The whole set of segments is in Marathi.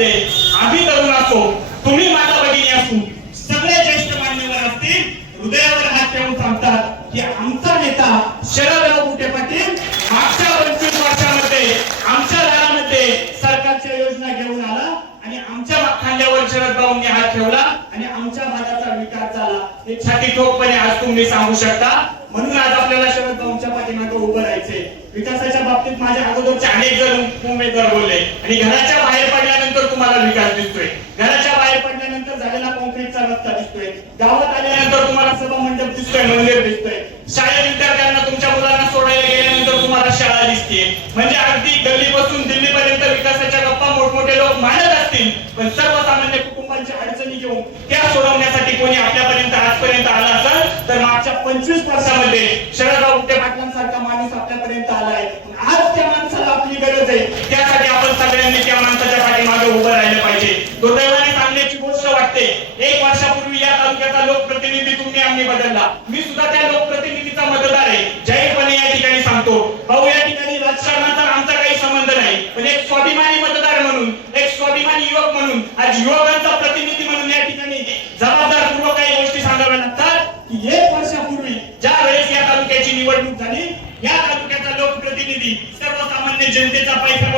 मध्ये आम्ही तरुण असो तुम्ही माता भगिनी असू. सगळे ज्येष्ठ मान्यवर असतील. हृदयावर हात ठेवून सांगतात की आमचा नेता शरदराव बुटे पाटील? मागच्या पंचवीस वर्षामध्ये आमच्या घरामध्ये सरकारच्या योजना घेऊन आला आणि आमच्या खांद्यावर शरदरावांनी हात ठेवला आणि आमच्या भागाचा विकास झाला. हे छाती ठोकपणे आज तुम्ही सांगू शकता. म्हणून आज आपल्याला शरदरावांच्या पाठीमागे उभं राहायचे विकासाच्या बाबतीत माझ्या अगोदरचे अनेक जण उमेदवार बोलले आणि घराच्या बाहेर पडल्यानंतर तुम्हाला विकास दिसतोय. घराच्या बाहेर पडल्यानंतर झालेला कॉन्क्रीटचा रस्ता दिसतोय. गावात आल्यानंतर तुम्हाला सभा मंडप दिसतोय मंदिर दिसतोय. शाळेत विद्यार्थ्यांना तुमच्या मुलांना सोडायला गेल्यानंतर तुम्हाला शाळा दिसते म्हणजे अगदी गल्ली बसून दिल्ली दिल्लीपर्यंत विकासाच्या गप्पा मोठमोठे लोक मांडत असतील पण सर्वसामान्य कुटुंबांच्या अडचणी घेऊन त्या सोडवण्यासाठी कोणी आपल्यापर्यंत आजपर्यंत आला असेल तर मागच्या पंचवीस वर्षामध्ये शरदराव उठे पाटलांसारखे माणूस आपल्यापर्यंत आलाय आज त्या माणसाला आपली गरज आहे त्यासाठी आपण सगळ्यांनी त्या माणसाच्या पाठीमागे उभं राहिलं पाहिजे. दुर्दैवाने सांगण्याची गोष्ट वाटते. एक वर्षापूर्वी या तालुक्याचा लोकप्रतिनिधी तुम्ही आम्ही बदलला. मी सुद्धा त्या लोकप्रतिनिधीचा मतदार आहे. जाहीरपणे या ठिकाणी सांगतो. भाऊ या ठिकाणी राजकारणाचा आमचा काही संबंध नाही. पण एक स्वाभिमानी मतदार म्हणून एक स्वाभिमानी युवक म्हणून आज युवकांचा प्रतिनिधी म्हणून या ठिकाणी जबाबदारपूर्वक काही गोष्टी सांगाव्या लागतात. की एक वर्षापूर्वी ज्या वेळेस या तालुक्याची निवडणूक झाली या तालुक्याचा लोकप्रतिनिधी सर्वसामान्य जनतेचा पैसा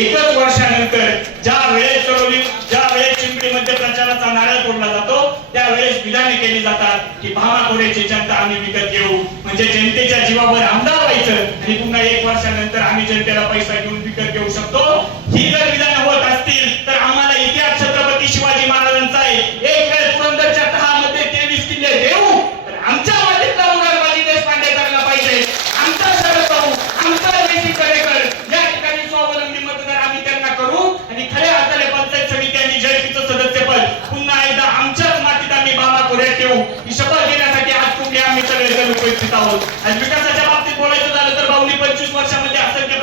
एकच वर्षानंतर ज्या वेळेस चळवली ज्या वेळेस चिंपडीमध्ये प्रचाराचा नारळ तोडला जातो त्यावेळेस विधाने केली जातात की भामा कोरेची जनता आम्ही विकत घेऊ. म्हणजे जनतेच्या जीवावर आमदार व्हायचं आणि पुन्हा एक वर्षानंतर आम्ही जनतेला पैसा घेऊन विकत घेऊ शकतो ही जर विधान होत असतील तर आम्हाला इतिहास छत्रपती शिवाजी महाराजांचा आहे एक वेळेस पुरंदरच्या तहा मध्ये तेवीस किल्ले देऊ पण आमच्या मातीतला मुरारबाजी देशपांडे करायला पाहिजे आमचा शरद भाऊ आमचा देशी करेकर या ठिकाणी स्वावलंबी मतदार आम्ही त्यांना करू आणि खऱ्या अर्थाने पंचायत समिती आणि जळकीचं सदस्यपद पुन्हा एकदा आमच्याच मातीत आम्ही बाबा कोऱ्या ठेवू ही शपथ घेण्यासाठी आज तुम्ही आम्ही सगळेजण उपस्थित आहोत आणि विकासाच्या बाबतीत बोलायचं झालं तर भाऊनी पंचवीस वर्षामध्ये असंख्य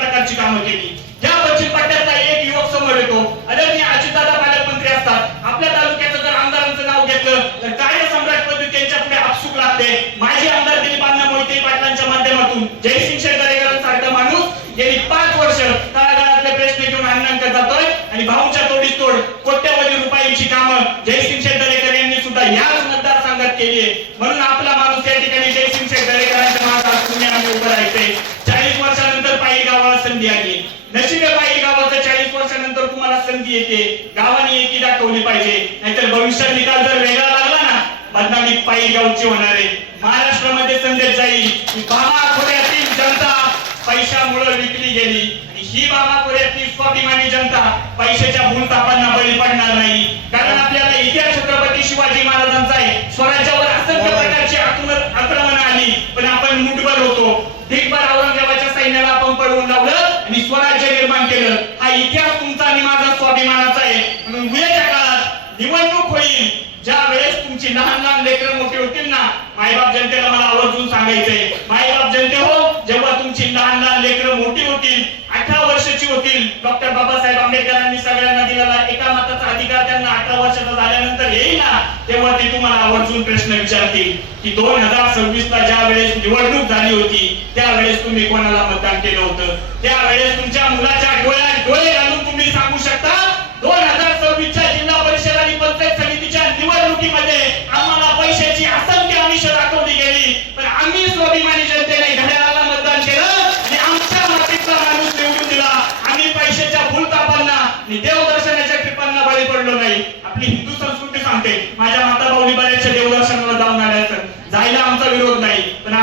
प्रकारची कामं केली या पश्चिम पट्ट्यातला एक युवक समोर येतो आदरणीय अजितदादा पालकमंत्री असतात आपल्या तालुक्याचं जर आमदारांचं नाव घेतलं तर कार्य सम्राट पद्धती त्यांच्या पुढे आपसुक लागते माजी आमदार दिलीपांना मोहिते पाटलांच्या माध्यमातून जयसिंग शेतकरेकरांसारखा माणूस गेली पाच वर्ष तळागाळातले प्रश्न घेऊन अण्णांकडे जातोय आणि भाऊंच्या तोडीस तोड कोट्यवधी रुपयांची कामं जयसिंग शेतकरेकर यांनी सुद्धा याच मतदारसंघात केली आहे म्हणून आपला माणूस या ठिकाणी जयसिंग शेतकरेकरांच्या मागे तुम्ही आम्ही उभं राहायचंय चाळीस वर्षानंतर पायी गावाला संधी आली नशिबे पायी गावाचं चाळीस संधी येते. गावाने एकी दाखवली पाहिजे. नाहीतर भविष्यात निकाल जर वेगळा लागला ना बदनामी पायी गावची होणार आहे. महाराष्ट्रामध्ये संदेश जाईल की बाबा खोऱ्यातील जनता पैशामुळे विकली गेली. आणि ही बाबा खोऱ्यातली स्वाभिमानी जनता पैशाच्या भूलतापांना बळी पडणार नाही. कारण आपल्याला इतिहास छत्रपती शिवाजी महाराजांचा आहे. स्वराज्यावर असंख्य प्रकारची आक्रमण आली. पण आपण मुठभर होतो. ढीकभर औरंगजेबाच्या सैन्याला आपण पळवून लावलं आणि स्वराज्य निर्माण केलं. हा इतिहास तुमचा आणि माझा स्वाभिमानाचा आहे म्हणून उद्याच्या काळात निवडणूक होईल. ज्या वेळेस तुमची लहान लहान लेकर मोठी होतील ना मायबाप जनतेला मला आवर्जून सांगायचंय. मायबाप जनते हो जेव्हा तुमची लहान लहान लेकरं मोठी होतील अठरा वर्षाची होतील. डॉक्टर बाबासाहेब आंबेडकरांनी सगळ्यांना दिलेला एका मताचा अधिकार त्यांना अठरा वर्षाचा झाल्यानंतर येईल ना तेव्हा ते तुम्हाला आवर्जून प्रश्न विचारतील की दोन हजार सव्वीस ला ज्या वेळेस निवडणूक झाली होती त्यावेळेस तुम्ही कोणाला मतदान केलं होतं? त्यावेळेस तुमच्या मुलाच्या डोळ्यात डोळे घालून तुम्ही सांगू शकता दोन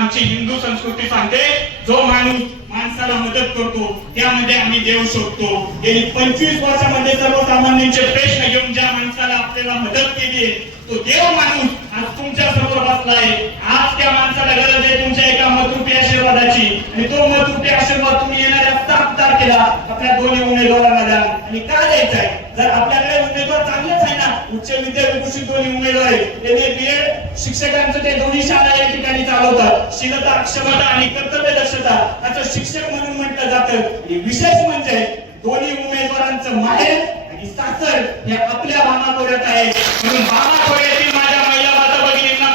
आमची हिंदू संस्कृती सांगते जो माणूस माणसाला मदत करतो त्यामध्ये आम्ही देव शोधतो. गेली पंचवीस वर्षामध्ये सर्वसामान्यांचे प्रश्न घेऊन ज्या माणसाला आपल्याला मदत केली तो देव माणूस आज तुमच्यासमोर बसला आहे. आज त्या माणसाला गरज आहे तुमच्या एका मतरूपी आशीर्वादाची. आणि तो मतरूपी आशीर्वाद तुम्ही येणाऱ्या हप्ता केला आपल्या दोन्ही उमेदवारांना द्या. आणि का द्यायचा आहे? जर आपल्याकडे उमेदवार चांगलेच आहे ना उच्च विद्याविभूषित दोन्ही उमेदवार आहे शिक्षकांचं ते दोन्ही शाळा या ठिकाणी चालवतात शीलता क्षमता आणि कर्तव्यदक्षता याच शिक्षक म्हणून म्हटलं जात. आणि विशेष म्हणजे दोन्ही उमेदवारांचं माहेर आणि साखर हे आपल्या भामाखोऱ्यात आहे. म्हणून माझ्या महिला माता भगिनींना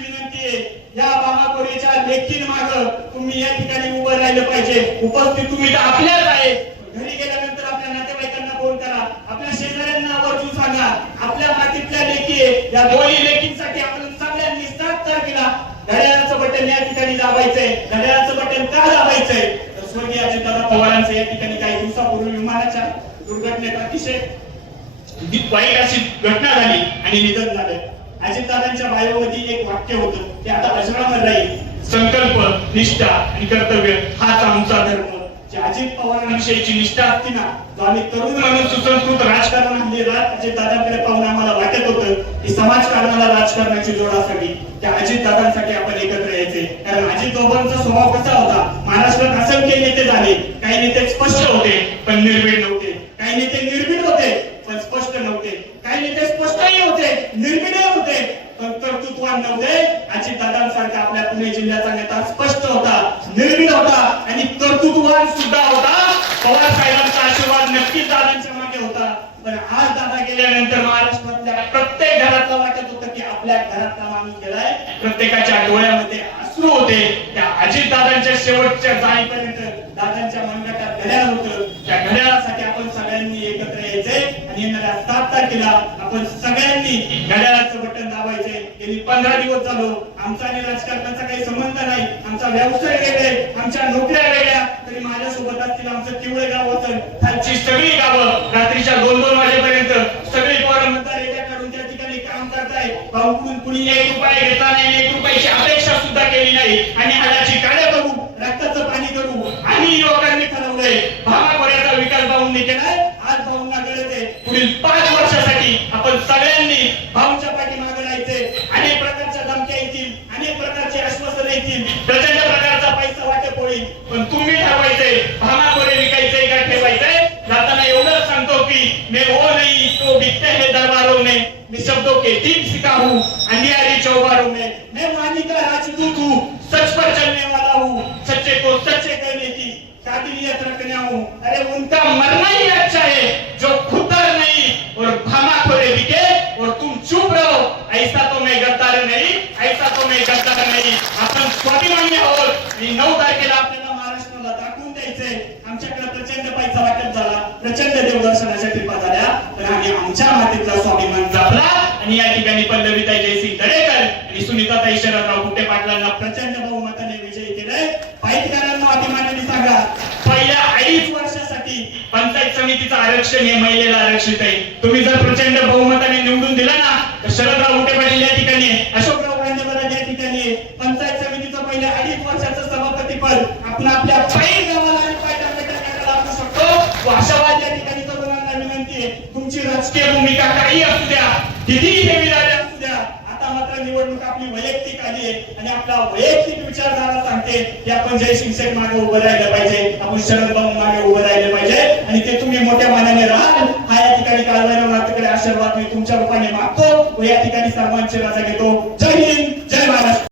विनंती आहे या भामाखोरीच्या लेखीन माग तुम्ही या ठिकाणी उभं राहिलं पाहिजे. उपस्थित तुम्ही आपल्याच आहे घरी गेल्यानंतर आपल्या नातेवाईकांना फोन करा. आपल्या शेजाऱ्यांना आवर्जून सांगा. आपल्या मातीतल्या लेखी या दोन्ही दाबायचंय. घड्याळाचं बटन का दाबायचंय? तर स्वर्गीय अजितदादा पवारांचं या ठिकाणी काही दिवसापूर्वी विमानाच्या दुर्घटनेत अतिशय वाईट अशी घटना झाली आणि निधन झालं. अजितदादांच्या बायोमध्ये एक वाक्य होतं ते आता अजरामर राहील. संकल्प निष्ठा आणि कर्तव्य हाच आमचा धर्म. जे अजित पवारांविषयीची निष्ठा असती ना जो आम्ही तरुण म्हणून सुसंस्कृत राजकारण हल्ली अजित दादाकडे पाहून आम्हाला वाटत होतं की समाजकारणाला राजकारणाची जोड असावी. त्या अजित दादांसाठी आपण एकत्र यायचे कारण अजित दोघांचा स्वभाव कसा होता? महाराष्ट्रात असंख्य नेते झाले. काही नेते स्पष्ट होते पण निर्भीड नव्हते. काही नेते निर्भीड होते पण स्पष्ट नव्हते. काही नेते स्पष्टही होते निर्भीडही होते पण कर्तृत्वान नव्हते. अजित दादांसारखा आपल्या पुणे जिल्ह्याचा नेता स्पष्ट होता निर्भीड होता आणि कर्तृत्वान सुद्धा होता. पवार साहेबांचा आशीर्वाद नक्कीच दादांच्या मागे होता. पण आज दादा गेल्यानंतर महाराष्ट्रातल्या प्रत्येक घरातला वाटत होतं की आपल्या घरातला माणूस गेलाय. प्रत्येकाच्या डोळ्यामध्ये अश्रू होते. त्या अजित दादांच्या शेवटच्या जायपर्यंत दादांच्या मनगटात घड्याळ होतं. त्या घड्याळासाठी आपण सगळ्यांनी एकत्र यायचे आणि येणाऱ्या सात तारखेला आपण सगळ्यांनी घड्याळाचं बटन दाबायचे. गेली पंधरा दिवस झालो. आमचा आणि राजकारणाचा काही संबंध नाही. आमचा व्यवसाय वेगळे आमच्या नोकऱ्या वेगळ्या. तरी माझ्यासोबत असतील आमचं तिवळे गाव होतं खालची सगळी गावं रात्रीच्या दोन दोन वाजेपर्यंत सगळी पोरं मतदार येत्या काढून त्या ठिकाणी काम करताय भाऊकडून कुणी एक रुपये घेता नाही एक सुद्धा केली नाही. आणि हाडाची काळे करू रक्ताचं पाणी करू आणि युवकांनी ठरवलंय भावापर्यंत विकास भाऊंनी केलाय आज भाऊंना कळत आहे पुढील पाच वर्षासाठी आपण सगळ्यांनी भाऊंच्या पाठीमागे राहायचे अनेक प्रकारच्या धमक्या येतील अनेक प्रकारचे आश्वासन येतील प्रचंड प्रकारचा पैसा वाटप होईल. पण तुम्ही ठरवायचंय भामाकोरे विकायचंय का ठेवायचंय? जाताना एवढंच सांगतो की मे वो नाही तो बिकते हे दरबारों में मैं शब्दों के दीप सिका हूँ अंधियारी चौबारों में मैं वाणी का राजदूत हूँ सच पर चलने वाला हूँ सच्चे को सच्चे कहने की काबिलियत रखना हूँ। अरे उनका मरना ही अच्छा है जो खुदर नहीं और भामाखोरे बिके और तुम चुप रहो। ऐसा तो मैं गद्दार नहीं ऐसा तो मैं गद्दार नहीं। आपण स्वाभिमानी आहोत आणि नऊ तारखेला आपल्याला महाराष्ट्राला दाखवून द्यायचंय आमच्याकडे प्रचंड पैसा वाटप झाला प्रचंड देवदर्शनाच्या कृपा झाल्या तर आम्ही आमच्या कविता जयसिंग दरेकर आणि सुनीताताई शरदराव कुटे पाटलांना प्रचंड बहुमताने विजयी केलंय? पाहिजकारांना अभिमानाने सांगा. पहिल्या अडीच वर्षासाठी पंचायत समितीचं आरक्षण हे महिलेला आरक्षित आहे. तुम्ही जर प्रचंड बहुमताने निवडून दिला ना तर शरदराव कुटे पाटील या ठिकाणी आहे? अशोकराव गांधीबराज या ठिकाणी पंचायत समितीचं पहिल्या अडीच वर्षाचं सभापतीपद आपण आपल्या पायी गावाला आणि पाय टाकण्याकरता लागू शकतो. व या ठिकाणी तरुणांना विनंती आहे. तुमची राजकीय भूमिका काही असू द्या. कितीही ठेवीदारी निवडणूक आपली वैयक्तिक आली आहे आणि आपला वैयक्तिक विचारधारा सांगते की आपण जय शिवसेन मागे उभं राहिलं पाहिजे. आपण शरद पवार मागे उभं राहिलं पाहिजे. आणि ते तुम्ही मोठ्या मानाने राहाल हा या ठिकाणी कारवाईला आशीर्वाद मी तुमच्या रूपाने मागतो. व या ठिकाणी सर्वांची राजा घेतो. जय हिंद जय महाराष्ट्र.